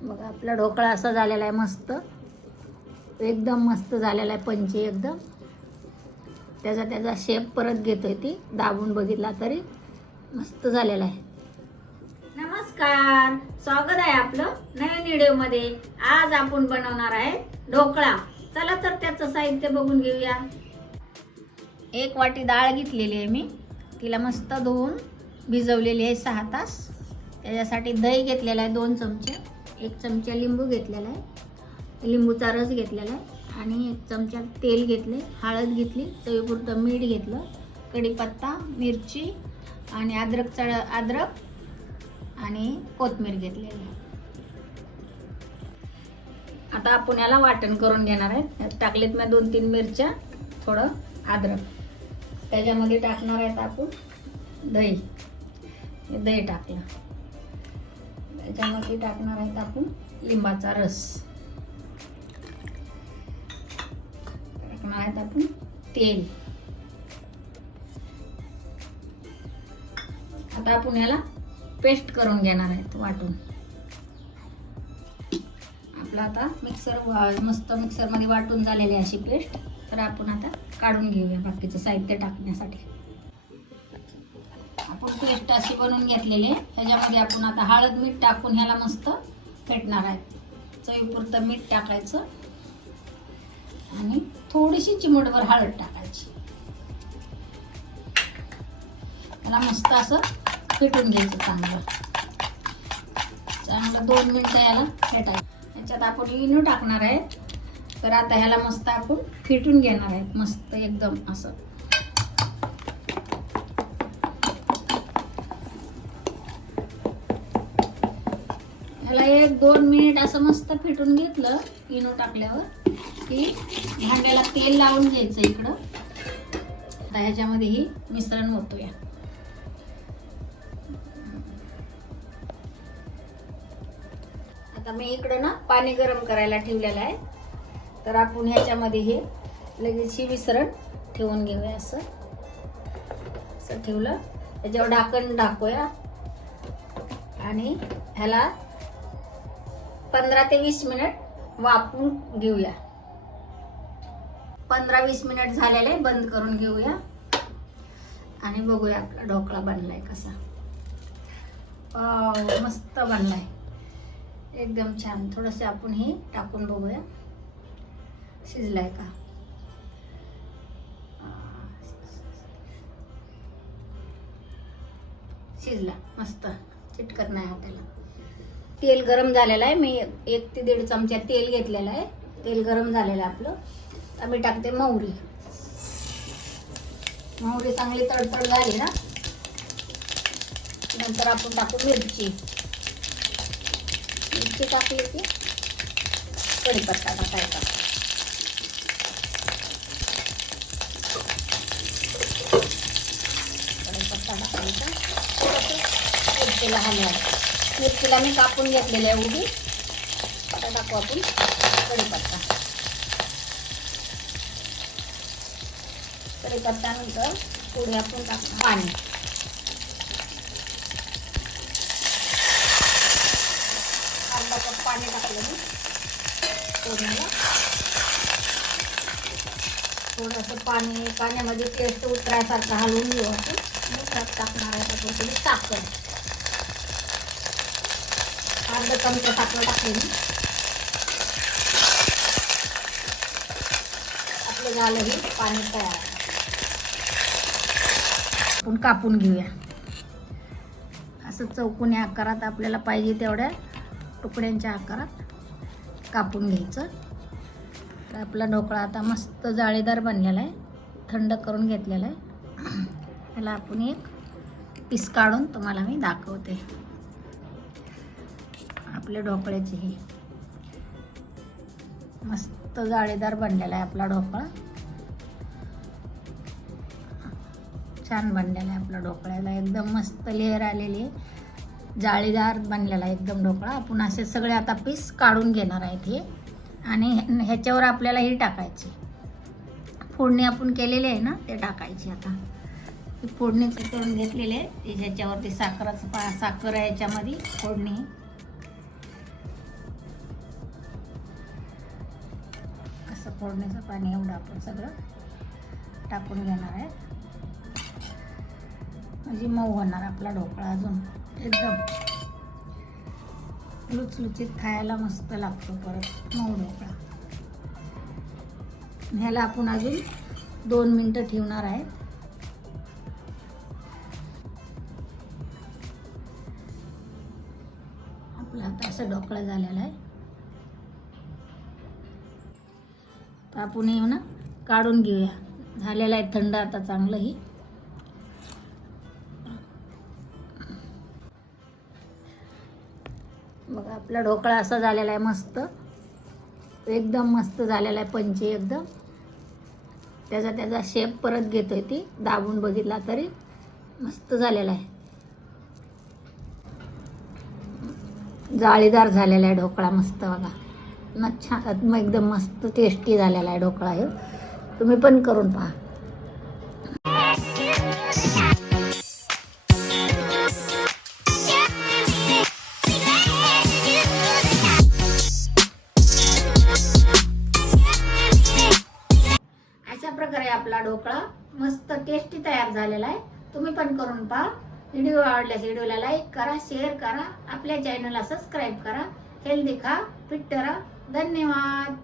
बघा आपला ढोकळा असा झालेला आहे, मस्त एकदम मस्त झालेला आहे, पंची एकदम त्याचा शेप परत घेतोय, ती दाबून बघितला तरी मस्त झालेला आहे. नमस्कार, स्वागत आहे आपलं नवीन व्हिडिओमध्ये. आज आपण बनवणार आहे ढोकळा. चला तर त्याचं साहित्य बघून घेऊया. 1 वाटी डाळ घेतलेली आहे मी, तिला मस्त धुवून भिजवलेली आहे 6 तास. त्याच्यासाठी दही घेतलेला आहे 2 चमचे, 1 चमचा लिंबू घेतलेला आहे, लिंबूचा रस घेतलेला आहे आणि 1 चमचा तेल घेतले, हळद घेतली, चवीपुरतं मीठ घेतलं, कढीपत्ता, मिरची आणि अद्रक आणि कोथिंबीर घेतलेली आहे. आता आपण याला वाटण करून घेणार आहे. टाकलेत मी 2-3 मिरच्या, थोडं अद्रक. त्याच्यामध्ये टाकणार आहेत आपण दही. दही टाकलं. त्याच्यामध्ये टाकणार आहेत आपण लिंबाचा रस. टाकणार आहेत आपण तेल. आता आपण याला पेस्ट करून घेणार आहेत वाटून. आपला आता मस्त मिक्सरमध्ये वाटून झालेली अशी पेस्ट. तर आपण आता काढून घेऊया बाकीचं साहित्य टाकण्यासाठी. आपण पेस्ट अशी बनवून घेतलेली आहे. ह्याच्यामध्ये आपण आता हळद मीठ टाकून ह्याला मस्त फेटणार आहे. चवीपुरतं मीठ टाकायचं आणि थोडीशी चिमूटभर हळद टाकायची. ह्याला मस्त असं फेटून घ्यायचं चांगलं 2 मिनिटं याला फेटायचं. ह्याच्यात आपण इनो टाकणार आहे. तर आता ह्याला मस्त आपण फेटून घेणार आहे, मस्त एकदम असं. ह्याला 1-2 मिनिट असं मस्त फेटून घेतलं इनो टाकल्यावर की भांड्याला तेल लावून घ्यायचं इकडं. आता ह्याच्यामध्ये ही मिश्रण ओतूया. आता मी इकडं ना पाणी गरम करायला ठेवलेलं आहे. तर आपण ह्याच्यामध्ये हे लगेच मिश्रण ठेवून घेऊया. असं ठेवलं, त्याच्यावर ढाकण टाकूया आणि ह्याला 15 ते 20 मिनिट वाफवून घेऊया. 15-20 मिनिट झालेले, बंद करून घेऊया आणि बघूया आपला ढोकळा बनलाय कसा. मस्त बनलाय, एकदम छान. थोडंसं आपण हे टाकून बघूया शिजलाय का. शिजला मस्त, चिटकत नाही हाताला. तेल गरम झालेलं आहे. मी 1 ते 1.5 चमचा तेल घेतलेलं आहे. तेल गरम झालेलं आहे आपलं. आता मी टाकते मोहरी. मोहरी चांगली तडतड झाली ना, नंतर आपण टाकू मिरची. मिरची टाकली की कढीपत्ता टाकायचा. कढीपत्ता टाकायचा. मिरचीला हलवायचं. मिरचीला मी कापून घेतलेलं आहे उभी. आता टाकू आपण कढीपत्ता. कढीपत्त्यानंतर पुढे आपण टाकू पाणी. अर्धा कप पाणी टाकलं मी पूर्णला. थोडंसं पाण्यामध्ये टेस्ट उतरायसारखं हलवून घेऊ आपण. त्यात टाकणार आहे आपण थोडी साखर. अर्धा चमचा साखर टाकली मी. आपलं झालं हे पाणी तयार. आपण कापून घेऊया असं चौकोनी आकारात. आपल्याला पाहिजे तेवढ्या तुकड्यांच्या आकारात कापून घ्यायचं. तर आपला ढोकळा आता मस्त जाळीदार बनलेला आहे, थंड करून घेतलेला आहे. ह्याला आपण एक पीस काढून तुम्हाला मी दाखवते. आपल्या ढोकळ्याची ही मस्त जाळीदार बनलेला आहे आपला ढोकळा. छान बनलेला आहे आपला ढोकळ्याला, एकदम मस्त लेअर आलेली आहे, जाळीदार बनलेला आहे एकदम ढोकळा. आपण असे सगळे आता पीस काढून घेणार आहेत हे. आणि ह्याच्यावर आपल्याला ही टाकायची फोडणी आपण केलेली आहे ना, ते टाकायची. आता फोडणी करून घेतलेली आहे. ह्याच्यावरती साखर आहे, याच्यामध्ये फोडणी फोडणीचं पाणी एवढं आपण सगळं टाकून घेणार आहे, म्हणजे मऊ होणार आपला ढोकळा. अजून एकदम लुचलुचीत खायला मस्त लागतो परत मऊ ढोकळा. ह्याला आपण अजून 2 मिनटं ठेवणार आहे. आपला आता असा ढोकळा झालेला आहे. तर आपण हे ना काढून घेऊया. झालेला आहे थंड आता चांगलंही. बघा आपला ढोकळा असा झालेला आहे, मस्त एकदम मस्त झालेला आहे, पंची एकदम. त्याचा शेप परत घेतोय, ती दाबून बघितला तरी मस्त झालेला आहे. जाळीदार झालेला आहे ढोकळा मस्त बघा ना, छान एकदम मस्त टेस्टी झालेला आहे ढोकळा. हे तुम्ही पण करून पहा. अशा प्रकारे आपला ढोकळा मस्त टेस्टी तयार झालेला आहे. तुम्ही पण करून पहा. व्हिडिओ आवडल्यास व्हिडिओला लाईक करा, शेअर करा, आपल्या चॅनलला सबस्क्राईब करा. हेल्दी खा, फिट राहा. धन्यवाद.